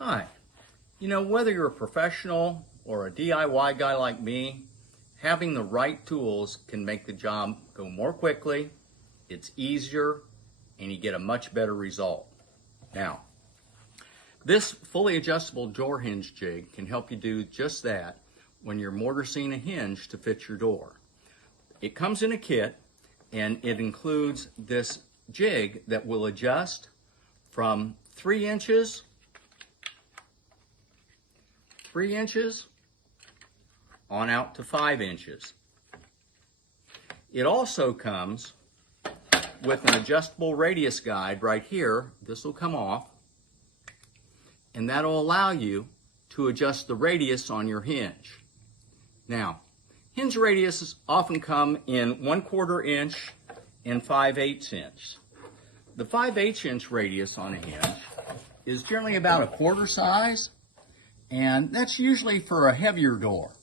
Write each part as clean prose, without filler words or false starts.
Hi. You know, whether you're a professional or a DIY guy like me, having the right tools can make the job go more quickly, it's easier, and you get a much better result. Now, this fully adjustable door hinge jig can help you do just that when you're mortising a hinge to fit your door. It comes in a kit, and it includes this jig that will adjust from 3 inches on out to 5 inches. It also comes with an adjustable radius guide right here. This will come off, and that'll allow you to adjust the radius on your hinge. Now, hinge radiuses often come in 1/4 inch and 5/8 inch. The 5/8 inch radius on a hinge is generally about a quarter size, and that's usually for a heavier door.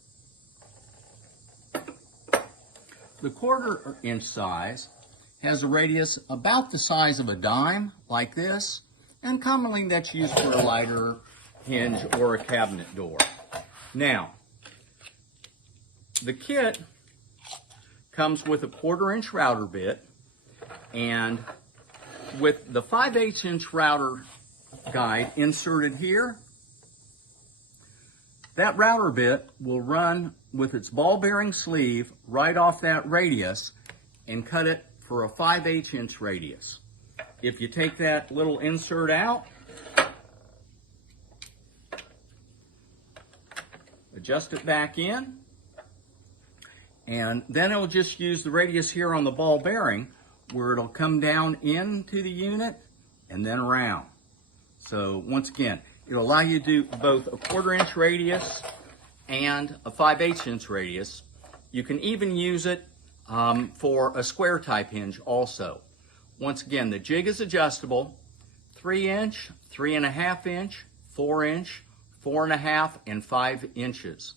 The 1/4 inch size has a radius about the size of a dime, like this, and commonly that's used for a lighter hinge or a cabinet door. Now, the kit comes with a 1/4 inch router bit, and with the 5/8 inch router guide inserted here, that router bit will run with its ball bearing sleeve right off that radius and cut it for a 5/8 inch radius. If you take that little insert out, adjust it back in, and then it'll just use the radius here on the ball bearing where it'll come down into the unit and then around. So once again, it'll allow you to do both a 1/4 inch radius and a 5/8 inch radius. You can even use it for a square type hinge also. Once again, the jig is adjustable: 3 inch, 3.5 inch, 4 inch, 4.5, and 5 inches.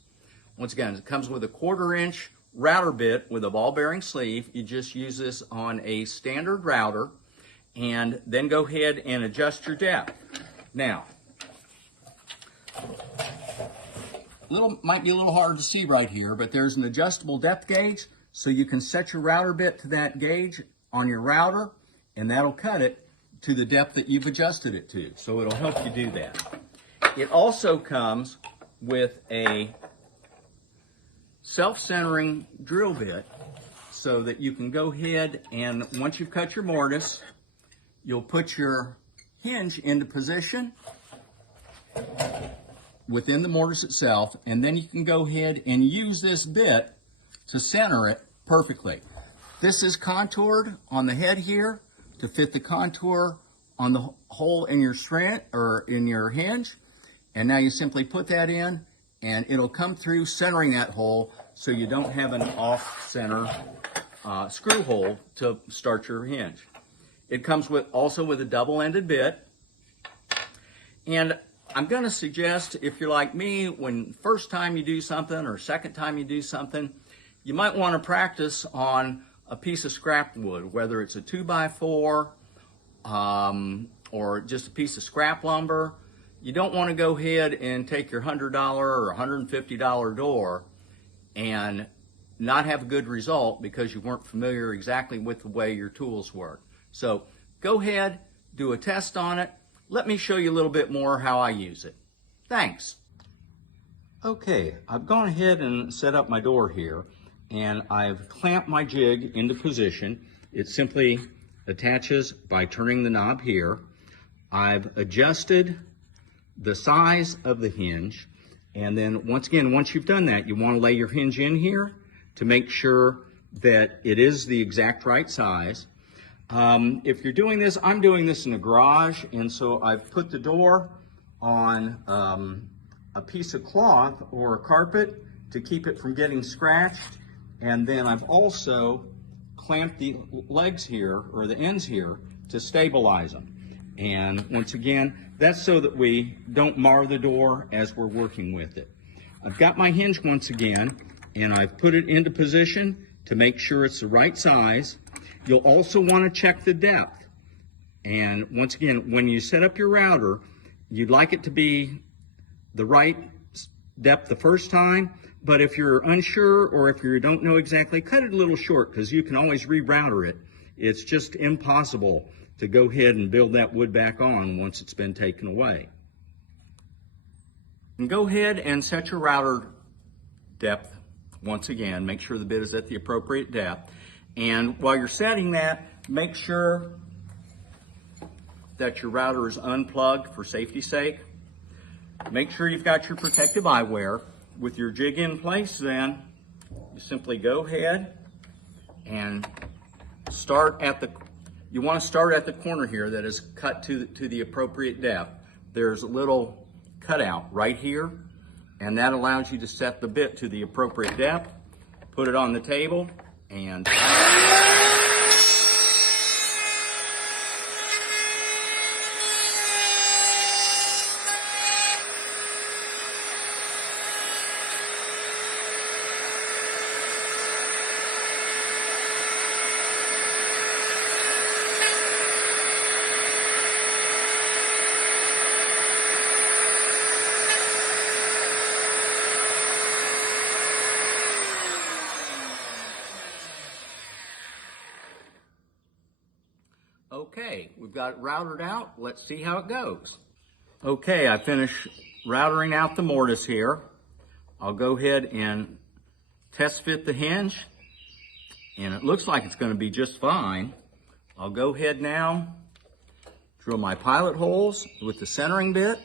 Once again, it comes with a 1/4 inch router bit with a ball bearing sleeve. You just use this on a standard router and then go ahead and adjust your depth. Now, might be a little hard to see right here, but there's an adjustable depth gauge, so you can set your router bit to that gauge on your router, and that'll cut it to the depth that you've adjusted it to. So it'll help you do that. It also comes with a self-centering drill bit so that you can go ahead and once you've cut your mortise, you'll put your hinge into position within the mortise itself, and then you can go ahead and use this bit to center it perfectly. This is contoured on the head here to fit the contour on the hole in your in your hinge, and now you simply put that in and it'll come through centering that hole so you don't have an off-center screw hole to start your hinge. It comes also with a double-ended bit, and I'm going to suggest, if you're like me, when first time you do something or second time you do something, you might want to practice on a piece of scrap wood, whether it's a 2x4 or just a piece of scrap lumber. You don't want to go ahead and take your $100 or $150 door and not have a good result because you weren't familiar exactly with the way your tools work. So go ahead, do a test on it. Let me show you a little bit more how I use it. Thanks. Okay, I've gone ahead and set up my door here, and I've clamped my jig into position. It simply attaches by turning the knob here. I've adjusted the size of the hinge, and then once you've done that, you want to lay your hinge in here to make sure that it is the exact right size. If you're doing this, I'm doing this in a garage, and so I've put the door on a piece of cloth or a carpet to keep it from getting scratched, and then I've also clamped the legs here, or the ends here, to stabilize them. And once again, that's so that we don't mar the door as we're working with it. I've got my hinge once again, and I've put it into position to make sure it's the right size. You'll also want to check the depth. And once again, when you set up your router, you'd like it to be the right depth the first time, but if you're unsure or if you don't know exactly, cut it a little short because you can always rerouter it. It's just impossible to go ahead and build that wood back on once it's been taken away. And go ahead and set your router depth once again. Make sure the bit is at the appropriate depth. And while you're setting that, make sure that your router is unplugged for safety's sake. Make sure you've got your protective eyewear. With your jig in place then, you simply go ahead and you want to start at the corner here that is cut to the appropriate depth. There's a little cutout right here, and that allows you to set the bit to the appropriate depth, put it on the table, and okay, we've got it routered out. Let's see how it goes. Okay, I finished routering out the mortise here. I'll go ahead and test fit the hinge, and it looks like it's going to be just fine. I'll go ahead now, drill my pilot holes with the centering bit.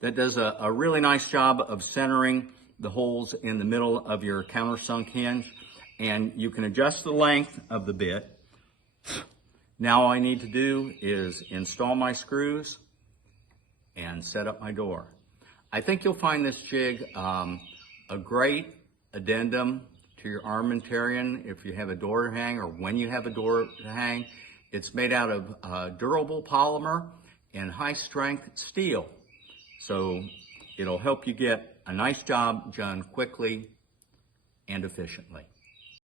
That does a really nice job of centering the holes in the middle of your countersunk hinge, and you can adjust the length of the bit. Now all I need to do is install my screws and set up my door. I think you'll find this jig a great addendum to your armamentarium if you have a door to hang or when you have a door to hang. It's made out of durable polymer and high strength steel. So it'll help you get a nice job done quickly and efficiently.